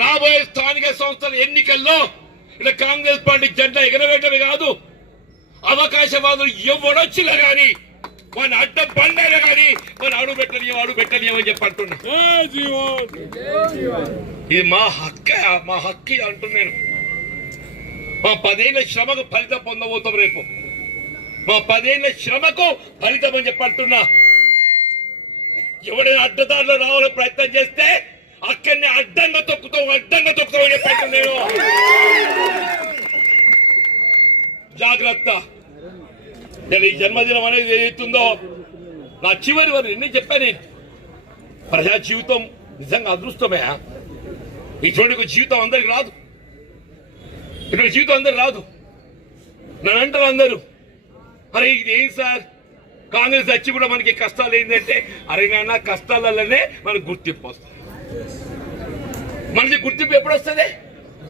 రాబోయే స్థానిక సంస్థల ఎన్నికల్లో ఇలా కాంగ్రెస్ పార్టీ జెండా ఎగరవేయటమే కాదు, అవకాశవాదులు ఎవడొచ్చినా గాని మన అడ్డ బండైనా గాని మన అడుగు పెట్టనియమని చెప్పి అంటున్నా. ఇది మా హక్కు అంటున్నాను. మా 10 ఏళ్ల శ్రమకు ఫలితం పొందబోతాం రేపు. మా 10 ఏళ్ల శ్రమకు ఫలితం అని చెప్పి అంటున్నా. ఎవడైనా అడ్డదారిలో రావాలని ప్రయత్నం చేస్తే అక్కడనే అడ్డంగా తొక్కుతాం అని చెప్పి అంటున్నాను. జాగ్రత్త. నేను ఈ జన్మదినం అనేది ఏదైతుందో నా చివరి వరకు నిన్నే చెప్పాను. ప్రజా జీవితం నిజంగా అదృష్టమే. ఇటువంటి జీవితం అందరికి రాదు. ఇటువంటి జీవితం అందరికి రాదు. నన్ను అంటారు అందరూ, అరే ఇది ఏం సార్ కాంగ్రెస్ వచ్చి కూడా మనకి కష్టాలు ఏంటంటే, అరే నాన్న కష్టాలలోనే మనకు గుర్తింపు వస్తుంది. మనకి గుర్తింపు ఎప్పుడు వస్తుంది?